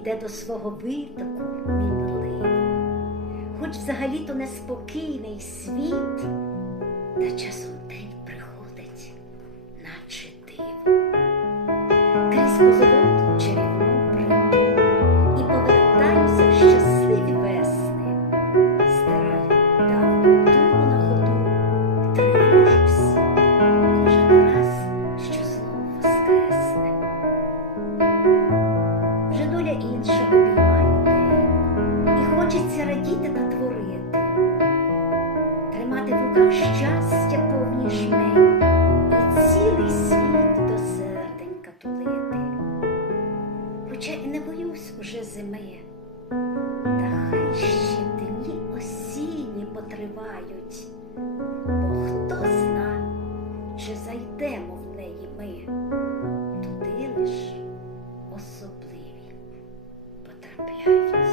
йде до свого витоку мінливо, хоч взагалі-то неспокійний світ, та часом день приходить, наче диво, крізь позолоту чарівну Доля обіймає день, і хочеться радіти та творити, тримати в руках щастя повні жмень, і цілий світ до серденька тулити. Хоча і не боюсь уже зими, та хай ще дні осінні потривають, бо хто зна, чи зайдемо в неї ми, behaviors.